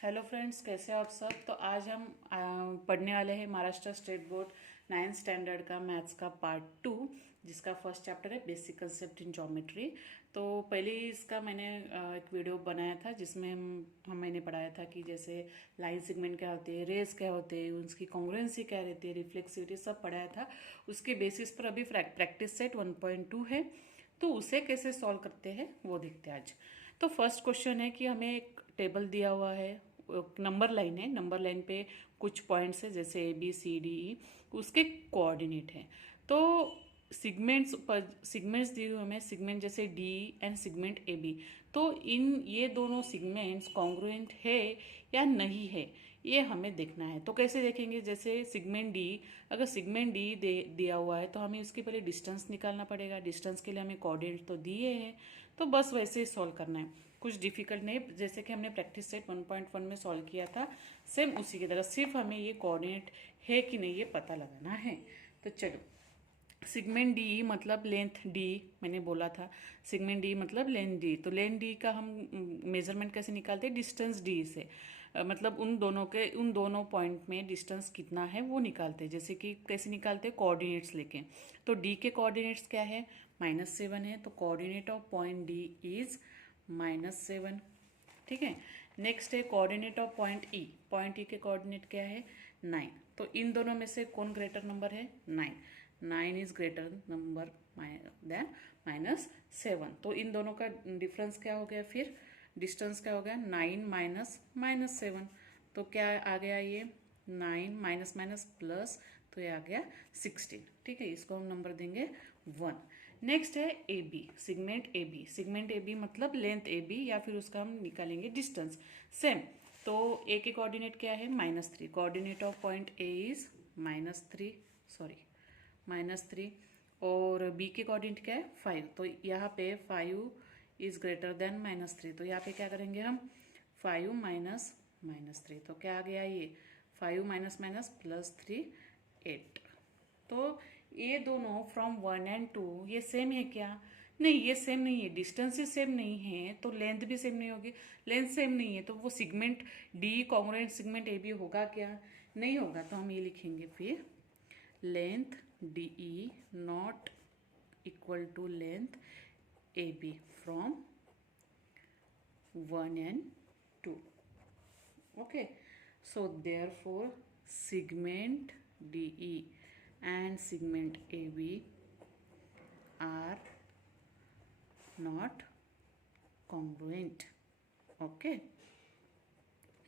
Hello friends, कैसे हो आप सब। तो आज हम पढ़ने वाले हैं Maharashtra state board 9th standard का मैथ्स का पार्ट 2, जिसका फर्स्ट चैप्टर है बेसिक कंसेप्ट इन ज्योमेट्री। तो पहले ही इसका मैंने एक वीडियो बनाया था जिसमें मैंने पढ़ाया था कि जैसे लाइन सेगमेंट क्या होते हैं, रेस क्या होते हैं, उसकी कॉन्ग्रुएंसी क्या रहती है, रिफ्लेक्सिविटी सब पढ़ाया था। उसके बेसिस पर अभी प्रैक्टिस सेट 1.2 है, तो उसे कैसे सॉल्व करते हैं वो देखते हैं आज। तो फर्स्ट क्वेश्चन है कि हमें एक टेबल दिया हुआ है, नंबर लाइन है, नंबर लाइन पे कुछ पॉइंट्स है जैसे A B C D E, उसके कोऑर्डिनेट है। तो सिगमेंट्स दिए हुए हमें, सिगमेंट जैसे D and segment A B. तो ये दोनों सिगमेंट्स कॉन्ग्रुएंट है या नहीं है, ये हमें देखना है। तो कैसे देखेंगे, जैसे सिगमेंट डी, अगर सिगमेंट डी दिया हुआ है तो हमें उसके पहले डिस्टेंस निकालना पड़ेगा। डिस्टेंस के लिए हमें कोऑर्डिनेट तो दिए हैं, तो बस वैसे ही सॉल्व करना है, कुछ डिफिकल्ट नहीं। जैसे कि हमने प्रैक्टिस सेट 1.1 में सॉल्व किया था, सेम उसी की तरह, सिर्फ हमें ये कोऑर्डिनेट है कि नहीं ये पता लगाना है। तो चलो, सिगमेंट डी मतलब लेंथ डी, मैंने बोला था सिगमेंट डी मतलब लेंथ डी। तो लेंथ डी का हम मेजरमेंट कैसे निकालते हैं, डिस्टेंस डी से। मतलब उन दोनों पॉइंट में डिस्टेंस कितना है वो निकालते हैं। जैसे कि कैसे निकालते हैं, कोऑर्डिनेट्स लेके। तो डी के कोऑर्डिनेट्स क्या है, -7 है, तो coordinate of point D is -7। ठीक है। नेक्स्ट है कोऑर्डिनेट ऑफ पॉइंट ई के कोऑर्डिनेट क्या है, 9। तो इन दोनों में से कौन ग्रेटर नंबर है, 9। 9 इज ग्रेटर नंबर देन -7। तो इन दोनों का डिफरेंस क्या हो गया, फिर डिस्टेंस क्या हो गया, 9 माइनस -7। तो क्या आ गया ये 9 माइनस माइनस प्लस, तो ये आ गया 16। ठीक है, इसको हम नंबर देंगे 1। नेक्स्ट है A B, segment A B. Segment A B मतलब लेंथ ए बी, या फिर उसका हम निकालेंगे डिस्टेंस, सेम। तो ए के कोऑर्डिनेट क्या है, -3। Coordinate of point A is -3, sorry -3। और बी के कोऑर्डिनेट क्या है, 5। तो यहाँ पे 5 इज ग्रेटर देन -3। तो यहाँ पे क्या करेंगे हम, 5 माइनस -3। तो क्या आ गया ये, 5 माइनस माइनस +3 8। तो ये दोनों फ्रॉम 1 एंड 2 ये सेम है क्या, नहीं ये सेम नहीं है। डिस्टेंस ही सेम नहीं है तो लेंथ भी सेम नहीं होगी। लेंथ सेम नहीं है तो वो segment D congruent segment A B होगा क्या, नहीं होगा। तो हम ये लिखेंगे फिर, length D E not equal to length A B from 1 and 2। okay, so therefore segment DE and segment AB are not congruent। okay,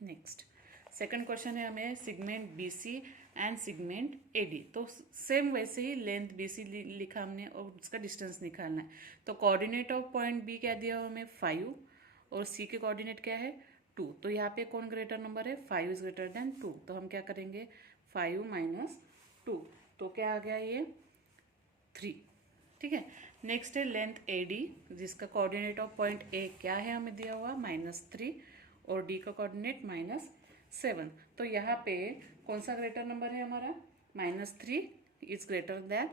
next second question है हमें segment BC and segment AD। तो same वैसे ही length BC लिखा हमने और उसका distance निकालना है। तो कोऑर्डिनेट ऑफ पॉइंट B क्या दिया हमें, 5, और C के कोऑर्डिनेट क्या है, 2। तो यहाँ पे कौन ग्रेटर नंबर है, 5 इज ग्रेटर देन 2। तो हम क्या करेंगे, 5 माइनस 2। तो क्या आ गया ये 3। ठीक है। नेक्स्ट है लेंथ AD, जिसका कोऑर्डिनेट ऑफ पॉइंट A क्या है हमें दिया हुआ, -3, और D का कोऑर्डिनेट -7। तो यहाँ पे कौन सा ग्रेटर नंबर है हमारा, -3 इज ग्रेटर देन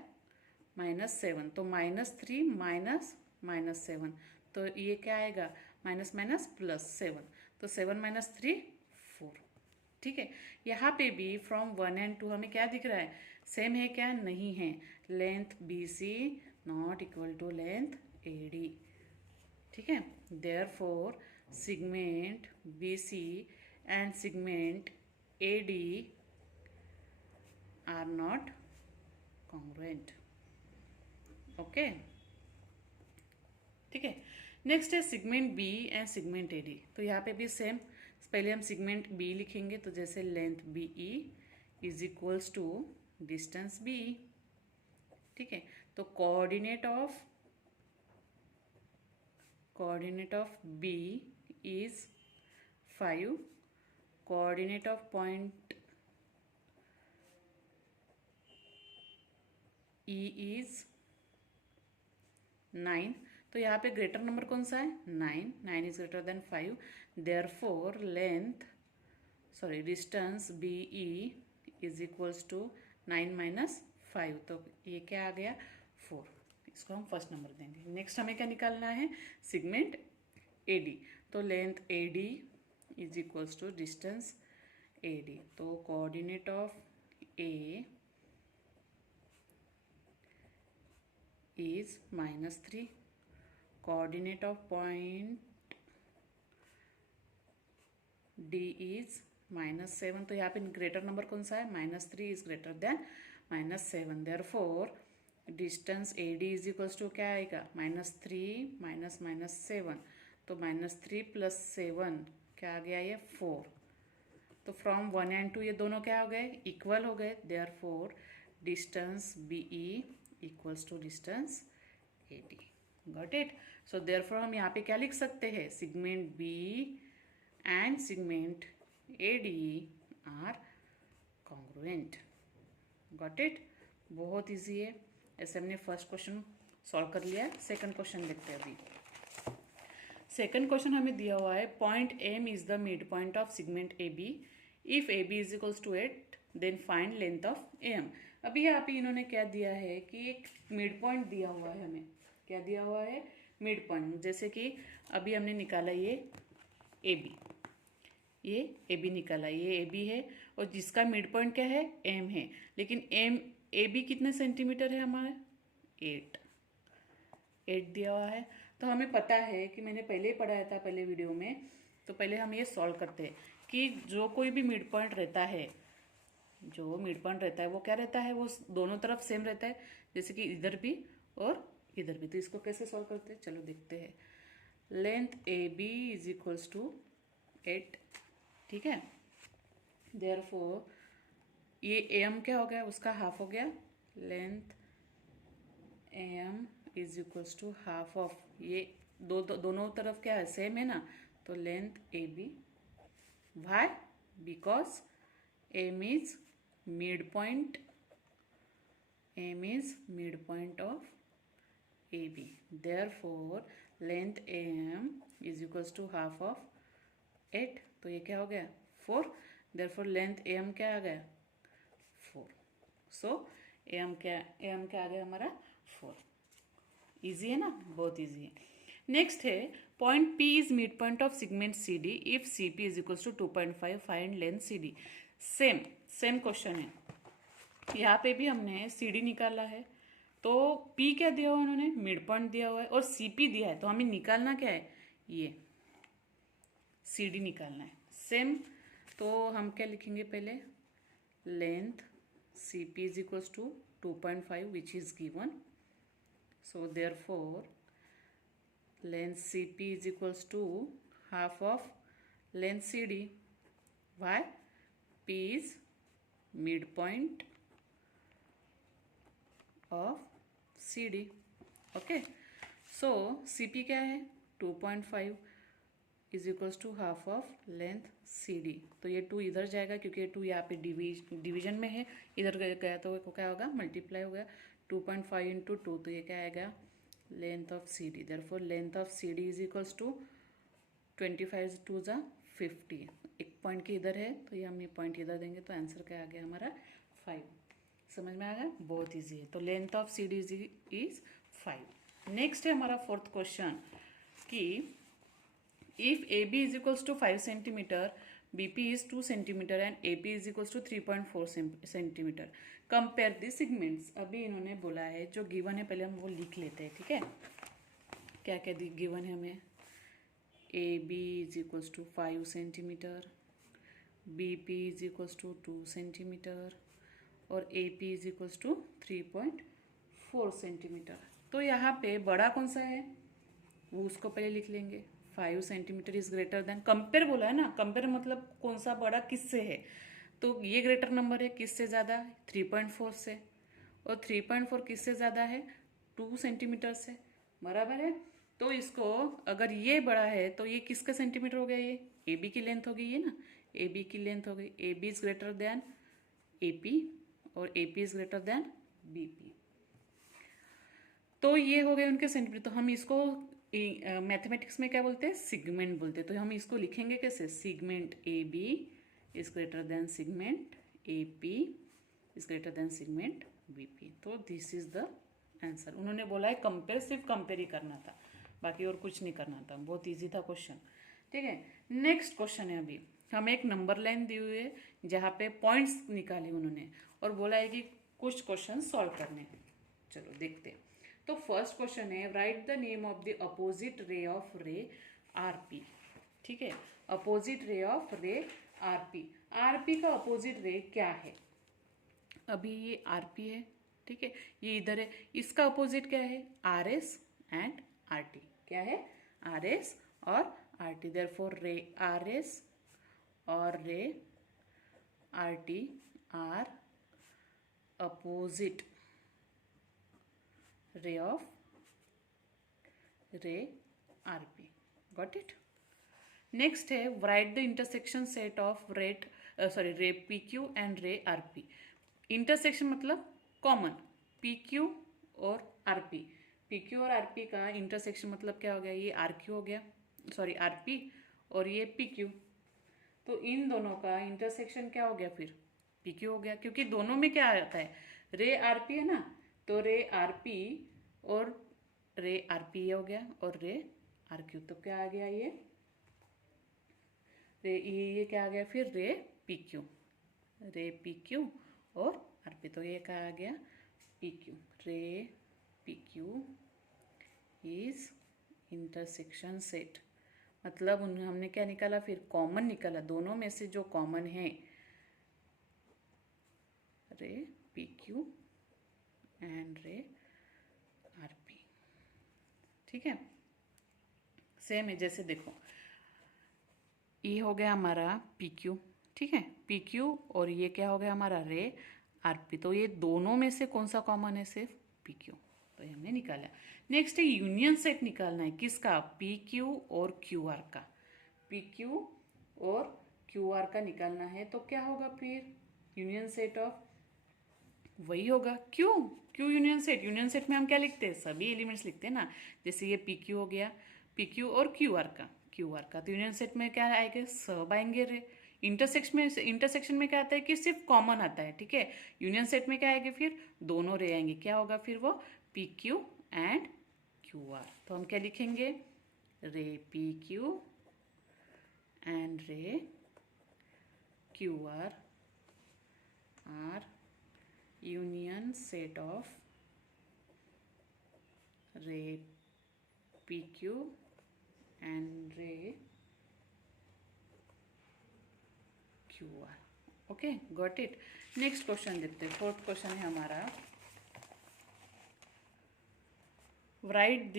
-7। तो -3 माइनस -7, तो ये क्या आएगा, माइनस माइनस +7। तो 7 माइनस 3 4। ठीक है। यहाँ पे भी फ्रॉम 1 एंड 2 हमें क्या दिख रहा है, सेम है क्या, नहीं है। Length BC not equal to length AD। ठीक है। Therefore segment BC and segment AD are not congruent. Okay, ठीक है। नेक्स्ट है segment B and segment AD। तो यहाँ पे भी सेम, पहले हम सिगमेंट बी लिखेंगे। तो जैसे length BE is equals to distance BE। ठीक है। तो coordinate of B is 5, coordinate of point E is 9। तो यहाँ पे ग्रेटर नंबर कौन सा है, 9। 9 is greater than 5। Therefore distance BE is equals to 9 minus 5। तो ये क्या आ गया, 4। इसको हम फर्स्ट नंबर देंगे। नेक्स्ट हमें क्या निकालना है, सिगमेंट AD। तो length AD is equals to distance A D. तो coordinate of A is -3, coordinate of point D is -7। तो यहाँ पे ग्रेटर नंबर कौन सा है? -3 is greater than -7। Therefore distance A D is equals to क्या आएगा? -3 माइनस -7। तो -3 + 7 क्या आ गया? ये 4। तो फ्रॉम 1 and 2 ये दोनों क्या हो गए? इक्वल हो गए। Therefore distance B E equals to distance A D. Got it? So therefore हम यहाँ पे क्या लिख सकते हैं? Segment B and segment A D are congruent. Got it? बहुत इजी है। ऐसे हमने फर्स्ट क्वेश्चन सॉल्व कर लिया। सेकंड क्वेश्चन देखते हैं अभी। सेकंड क्वेश्चन हमें दिया हुआ है point M is the mid point of segment A B. If A B is equals to 8 then find length of M. अभी यहाँ पे इन्होंने क्या दिया है कि एक मिड पॉइंट दिया हुआ है। हमें क्या दिया हुआ है? Mid point. जैसे कि अभी हमने निकाला ये ए बी, ये ए बी निकाला, ये ए बी है और जिसका मिड पॉइंट क्या है? एम है। लेकिन एम ए बी कितने सेंटीमीटर है हमारे? 8 दिया हुआ है। तो हमें पता है कि मैंने पहले ही पढ़ाया था पहले वीडियो में। तो पहले हम ये सॉल्व करते हैं कि जो कोई भी मिड पॉइंट रहता है, जो मिड पॉइंट रहता है वो क्या रहता है? वो दोनों तरफ सेम रहता है, जैसे कि इधर भी और इधर भी। तो इसको कैसे सॉल्व करते हैं? चलो देखते हैं। Length A B is equals to 8, ठीक है। देयरफॉर ये एम क्या हो गया? उसका हाफ हो गया। Length M is equals to half of, ये दोनों तरफ क्या है? सेम है ना। तो length A B. Why? Because M is mid point, M is mid point of A B. Therefore length M is equals to half of 8। तो ये क्या हो गया? 4। देयरफॉर लेंथ एम क्या आ गया? 4। सो एम क्या आ गया हमारा? 4। इजी है ना? बहुत इजी है। नेक्स्ट है point P is mid point of segment C D. If C P is equals to 2.5 find length C D. Same question है। यहाँ पे भी हमने सी डी निकाला है। तो पी क्या दिया हुआ है? उन्होंने मिड पॉइंट दिया हुआ है और सी पी दिया है। तो हमें निकालना क्या है? ये सी डी निकालना है। सेम। तो हम क्या लिखेंगे पहले? Length C P is equals to 2.5 which is given. So therefore length CP is equals to half of length CD. Why? P is midpoint of CD. Okay. So CP क्या है? 2.5 is equals to half of length CD. तो ये 2 इधर जाएगा क्योंकि ये 2 यहाँ पे डिवीजन में है। इधर गया तो क्या होगा? मल्टीप्लाई हो गया। 2.5 इंटू 2, तो ये क्या आएगा? Length of C D. Therefore length of C D is equals to 25 2 ज़ा 50। एक पॉइंट की इधर है तो ये हम ये पॉइंट इधर देंगे तो आंसर क्या आ गया हमारा? 5। समझ में आ गया? बहुत इजी है। तो length of C D is 5। Next है हमारा फोर्थ क्वेश्चन कि if A B is equals to 5 centimetre, B P is 2 centimeter and A P is equals to 3.4 centimeter, compare the segments. अभी इन्होंने बोला है जो गिवन है पहले हम वो लिख लेते हैं, ठीक है। क्या क्या गिवन है हमें? A B is equals to 5 centimetre, B P is equals to 2 centimetre और A P is equals to 3.4 centimetre. तो यहाँ पे बड़ा कौन सा है वो उसको पहले लिख लेंगे। 5 centimetre is greater then, compare बोला है ना। कंपेयर मतलब कौन सा बड़ा किससे है? तो ये ग्रेटर नंबर है किससे ज़्यादा? 3.4 से। और 3.4 किससे ज़्यादा है? 2 सेंटीमीटर से। बराबर है। तो इसको अगर ये बड़ा है तो ये किसका सेंटीमीटर हो गया? ये ए बी की लेंथ हो गई है ना। ए बी की लेंथ हो गई। A B is greater than A P और A P is greater than B P. तो ये हो गए उनके सेंटीमीटर। तो हम इसको मैथमेटिक्स में क्या बोलते हैं? सेगमेंट बोलते हैं। तो हम इसको लिखेंगे कैसे? Segment A B is greater than segment A P is greater than segment B P. तो दिस इज द आंसर। उन्होंने बोला है कंपेयर, सिर्फ कंपेयर ही करना था, बाकी और कुछ नहीं करना था। बहुत इजी था क्वेश्चन, ठीक है। नेक्स्ट क्वेश्चन है, अभी हमें एक नंबर लाइन दी हुई है जहाँ पे पॉइंट्स निकाले उन्होंने और बोला है कि कुछ क्वेश्चन सॉल्व करने हैं। चलो देखते हैं। तो फर्स्ट क्वेश्चन है, write the name of the opposite ray of रे आरपी। ठीक है, अपोजिट रे ऑफ रे आरपी। आरपी का अपोजिट रे क्या है? अभी ये आरपी है, ठीक है, ये इधर है, इसका अपोजिट क्या है? R S and R T. क्या है? आर एस और आर टी। देयरफॉर रे आर एस और रे R T R opposite ray of ray RP. Got it? Next है, write the intersection set of ray PQ and ray RP. Intersection मतलब common, PQ और RP। PQ और RP का intersection मतलब क्या हो गया? ये RQ हो गया, सॉरी RP, और ये PQ। तो इन दोनों का इंटरसेक्शन क्या हो गया फिर? PQ हो गया, क्योंकि दोनों में क्या आता है? रे RP है ना, तो रे RP और रे RP हो गया और रे RQ। तो क्या आ गया? ये क्या आ गया फिर? रे PQ, रे PQ और RP। तो ये क्या आ गया? PQ। रे PQ इज इंटरसेक्शन सेट। मतलब हमने क्या निकाला फिर? कॉमन निकाला, दोनों में से जो कॉमन है, रे PQ एंड रे RP। ठीक है, सेम है, जैसे देखो ये हो गया हमारा PQ, ठीक है, PQ, और ये क्या हो गया हमारा? रे RP। तो ये दोनों में से कौन सा कॉमन है? सिर्फ PQ। तो ये हमने निकाला। नेक्स्ट है यूनियन सेट निकालना है, किसका? PQ और QR का। PQ और QR का निकालना है, तो क्या होगा फिर? यूनियन सेट ऑफ, वही होगा Q. Q union set. Union set में हम क्या लिखते हैं? सभी एलिमेंट्स लिखते हैं ना। जैसे ये PQ हो गया, PQ और QR का, QR का। तो यूनियन सेट में क्या आएगा? सब आएंगे रे। इंटरसेक्शन में क्या आता है कि सिर्फ कॉमन आता है, ठीक है। यूनियन सेट में क्या आएंगे फिर? दोनों रे आएंगे। क्या होगा फिर? वो PQ एंड QR। तो हम क्या लिखेंगे? Ray PQ and ray QR are union set of ray PQ and ray QR। Okay, got it. Next question देखते हैं। फोर्थ क्वेश्चन है हमारा, write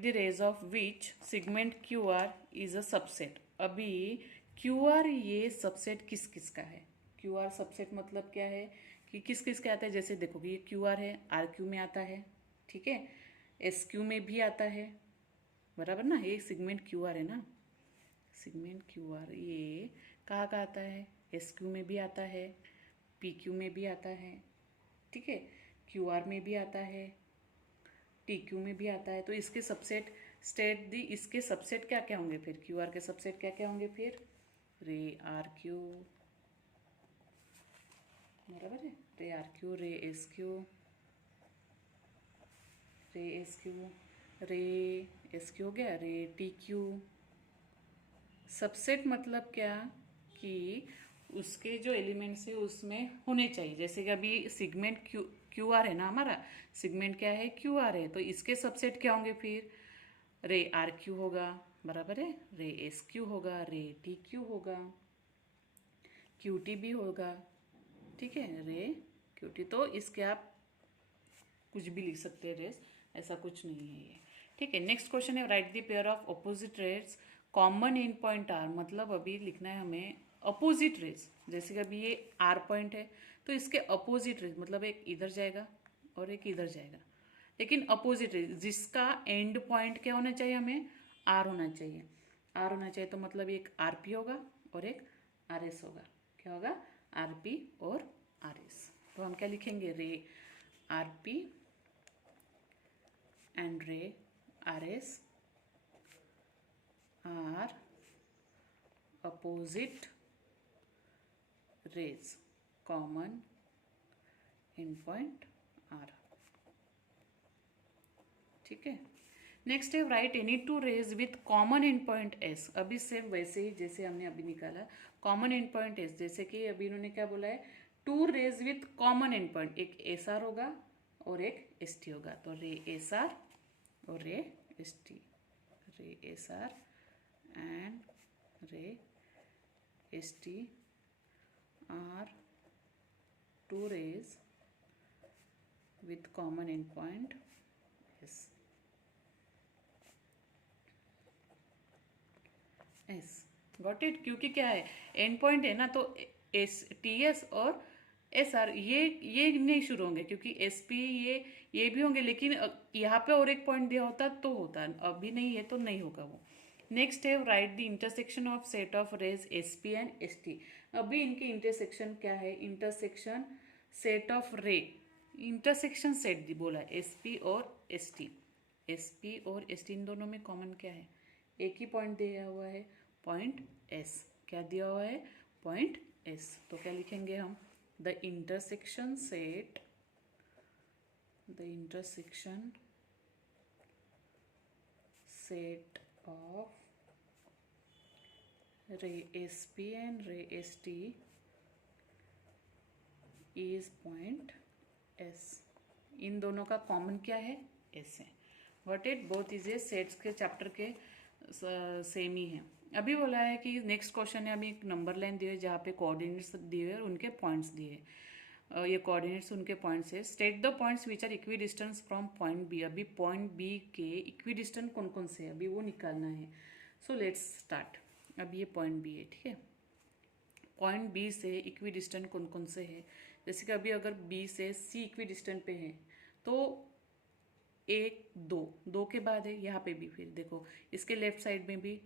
the rays of which segment QR is a subset. अभी QR ये subset किस किस का है? QR सबसेट मतलब क्या है कि किस किस का आता है? जैसे देखो कि ये QR है, RQ में आता है, ठीक है, SQ में भी आता है, बराबर ना। ये सेगमेंट QR है ना, सेगमेंट QR ये कहाँ का आता है? SQ में भी आता है, PQ में भी आता है, ठीक है, QR में भी आता है, TQ में भी आता है। तो इसके सबसेट स्टेट दी, इसके सबसेट क्या क्या होंगे फिर? QR के सबसेट क्या क्या होंगे फिर? रे RQ, बराबर है, रे RQ, रे SQ, रे SQ, रे SQ हो गया, रे TQ। सबसेट मतलब क्या कि उसके जो एलिमेंट्स है उसमें होने चाहिए। जैसे कि अभी सेगमेंट QR है ना हमारा, सेगमेंट क्या है? QR है, तो इसके सबसेट क्या होंगे फिर? रे RQ होगा, बराबर है, रे SQ होगा, रे TQ होगा, QT भी होगा, ठीक है, रे QT। तो इसके आप कुछ भी लिख सकते हैं रेस, ऐसा कुछ नहीं है ये, ठीक है। नेक्स्ट क्वेश्चन है, write the pair of opposite rays common in point R. मतलब अभी लिखना है हमें अपोजिट रेस। जैसे कि अभी ये R पॉइंट है, तो इसके अपोजिट रेस मतलब एक इधर जाएगा और एक इधर जाएगा, लेकिन अपोजिट रेस जिसका एंड पॉइंट क्या होना चाहिए? हमें R होना चाहिए। R होना चाहिए, तो मतलब एक RP होगा और एक RS होगा। क्या होगा? RP और RS। तो हम क्या लिखेंगे? रे RP and ray RS are opposite rays common in point R। ठीक है, नेक्स्ट है write any two rays with common end point S. अभी सेम वैसे ही जैसे हमने अभी निकाला कॉमन एंड पॉइंट एस, जैसे कि अभी इन्होंने क्या बोला है, two rays with common end point, एक एस आर होगा और एक एस टी होगा, तो रे एस आर और ray S T, ray S R and ray S T are two rays with common endpoint S. S got it, क्योंकि क्या है एंड पॉइंट है ना, तो एस टी एस और एस आर ये नहीं शुरू होंगे, क्योंकि एस पी ये भी होंगे, लेकिन यहाँ पे और एक पॉइंट दिया होता तो होता, अभी नहीं है तो नहीं होगा वो। नेक्स्ट है write the intersection of set of rays S P and S T. अभी इनके इंटरसेक्शन क्या है, intersection set of ray, intersection set बोला एस पी और एस टी, एस पी और एस टी इन दोनों में कॉमन क्या है, एक ही पॉइंट दिया हुआ है, पॉइंट एस। क्या दिया हुआ है, पॉइंट एस। तो क्या लिखेंगे हम, the intersection set, the intersection set of ray S P and ray S T is point S. इन दोनों का कॉमन क्या है, एस है। What it both is a sets के चैप्टर के सेम ही है। अभी बोला है कि नेक्स्ट क्वेश्चन है, अभी एक नंबर लाइन दिए जहाँ पे कोऑर्डिनेट्स दिए और उनके पॉइंट्स दिए, ये कोऑर्डिनेट्स उनके पॉइंट्स है। State the points which are equidistance from point B. अभी पॉइंट बी के इक्वी डिस्टेंस कौन कौन से है, अभी वो निकालना है। So let's start. अब ये पॉइंट बी है, ठीक है, पॉइंट बी से इक्वी डिस्टेंट कौन कौन से है, जैसे कि अभी अगर बी से सी इक्वी डिस्टेंट पे है तो एक दो, दो के बाद है यहाँ पे भी, फिर देखो इसके लेफ्ट साइड में भी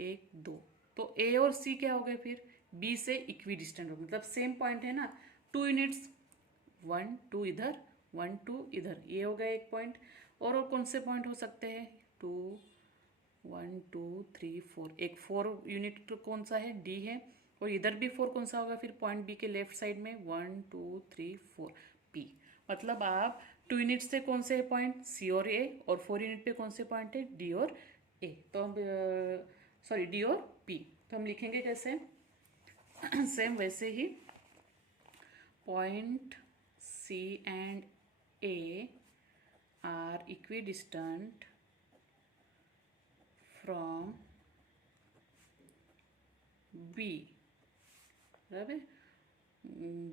एक दो, तो ए और सी क्या हो गए, फिर बी से इक्वी डिस्टेंट हो, मतलब सेम पॉइंट है ना, 2 यूनिट्स, 1 2 इधर 1 2 इधर, ये हो गया एक पॉइंट। और कौन से पॉइंट हो सकते हैं, 2 1 2 3 4, एक 4 यूनिट तो कौन सा है, डी है, और इधर भी 4 कौन सा होगा, फिर पॉइंट बी के लेफ्ट साइड में 1 2 3 4 पी। मतलब आप 2 यूनिट से कौन से पॉइंट, सी और ए, और 4 यूनिट पे कौन से पॉइंट है, डी और ए, तो हम सॉरी डी और पी, तो हम लिखेंगे कैसे सेम वैसे ही, point C and A are equidistant from B, बराबर,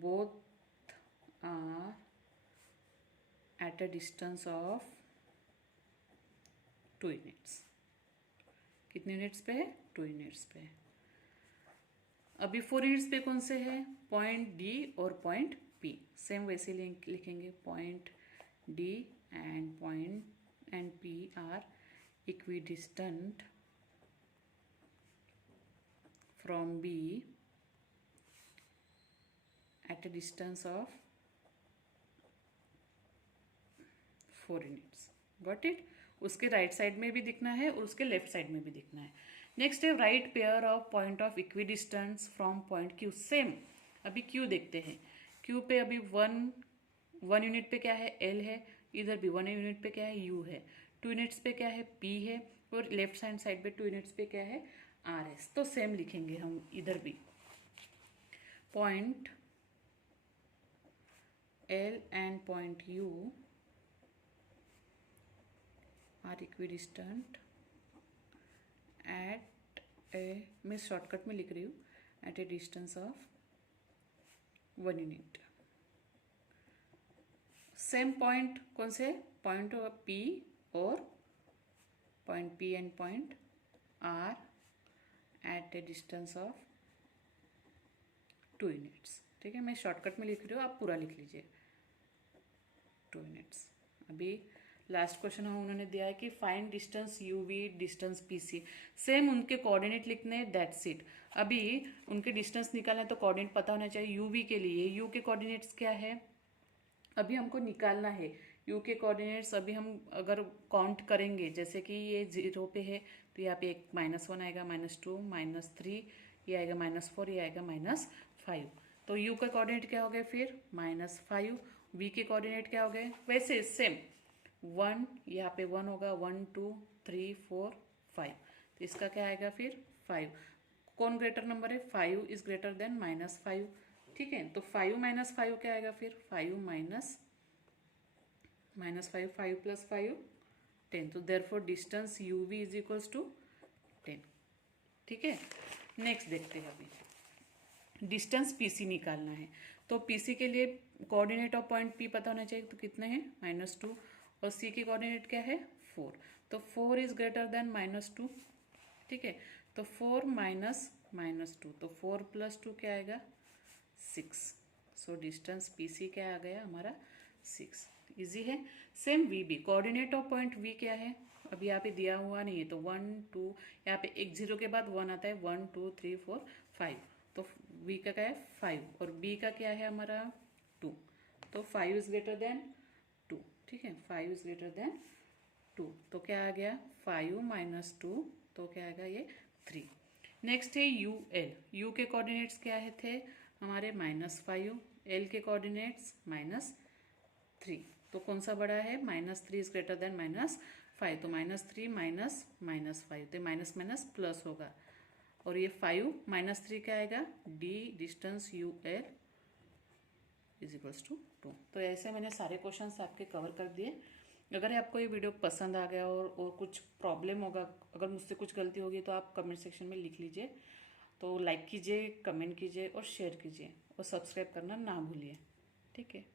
both are at a distance of 2 units. कितने यूनिट्स पे है, 2 यूनिट्स पे है। अभी 4 यूनिट्स पे कौन से है, पॉइंट डी और पॉइंट पी, सेम वैसे लिखेंगे, point D and P are equidistant from B at a distance of 4 units. Got it, उसके राइट साइड में भी दिखना है और उसके लेफ्ट साइड में भी दिखना है। नेक्स्ट है right pair of point of equi distance from point Q. Same अभी क्यू देखते हैं, क्यू पे अभी 1 यूनिट पे क्या है, एल है, इधर भी 1 यूनिट पे क्या है, यू है, 2 यूनिट्स पे क्या है, पी है, और लेफ्ट हैंड साइड पे 2 यूनिट्स पे क्या है, आर एस। तो सेम लिखेंगे हम इधर भी, point L and point U are equidistant at a, मैं शॉर्टकट में लिख रही हूँ, at a distance of 1 unit. Same point कौन से, पॉइंट P और point P and point R at a distance of 2 units. ठीक है, मैं शॉर्टकट में लिख रही हूँ, आप पूरा लिख लीजिए, 2 यूनिट्स। अभी लास्ट क्वेश्चन हम उन्होंने दिया है कि find distance U V, distance P C. Same उनके कोऑर्डिनेट लिखने हैं, दैट्स इट। अभी उनके डिस्टेंस निकालना है तो कोऑर्डिनेट पता होना चाहिए। यू वी के लिए यू के कोऑर्डिनेट्स क्या है, अभी हमको निकालना है यू के कोऑर्डिनेट्स। अभी हम अगर काउंट करेंगे, जैसे कि ये 0 पे है तो यहाँ पे एक -1 आएगा, -2 -3, ये आएगा -4, ये आएगा -5। तो यू का कोऑर्डिनेट क्या हो गया, फिर -5। वी के कोऑर्डिनेट क्या हो गए, वैसे सेम 1, यहाँ पे 1 होगा, 1 2 3 4 5, तो इसका क्या आएगा फिर 5। कौन ग्रेटर नंबर है, 5 इज ग्रेटर देन -5, ठीक है। तो 5 - 5 क्या आएगा फिर, 5 - 5, 5 + 5 10, तो therefore distance UV is equals to 10, ठीक है। नेक्स्ट देखते हैं, अभी डिस्टेंस PC निकालना है। तो PC के लिए कोऑर्डिनेट ऑफ पॉइंट P पता होना चाहिए, तो कितने हैं -2, और C के कोऑर्डिनेट क्या है 4, तो 4 इज ग्रेटर देन -2, ठीक है। तो 4 - -2, तो 4 + 2 क्या आएगा 6, सो डिस्टेंस PC क्या आ गया हमारा 6, इजी है। Same VB, coordinate of point V क्या है, अभी यहाँ पे दिया हुआ नहीं है, तो 1 2, यहाँ पे एक 0 के बाद 1 आता है, 1 2 3 4 5, तो V का क्या है 5, और B का क्या है हमारा 2, तो 5 इज ग्रेटर देन 2, ठीक है, 5 इज ग्रेटर देन 2, तो क्या आ गया 5 - 2, तो क्या आएगा ये 3। नेक्स्ट है UL, U के कोऑर्डिनेट्स क्या है थे हमारे -5, L के कोऑर्डिनेट्स -3, तो कौन सा बड़ा है, -3 इज ग्रेटर देन -5, तो -3 -5, तो माइनस माइनस प्लस होगा, और ये 5 -3 क्या आएगा, D distance UL is equals to 2। तो ऐसे मैंने सारे क्वेश्चंस आपके कवर कर दिए। अगर आपको ये वीडियो पसंद आ गया और कुछ प्रॉब्लम होगा, अगर मुझसे कुछ गलती होगी, तो आप कमेंट सेक्शन में लिख लीजिए। तो लाइक कीजिए, कमेंट कीजिए और शेयर कीजिए, और सब्सक्राइब करना ना भूलिए, ठीक है।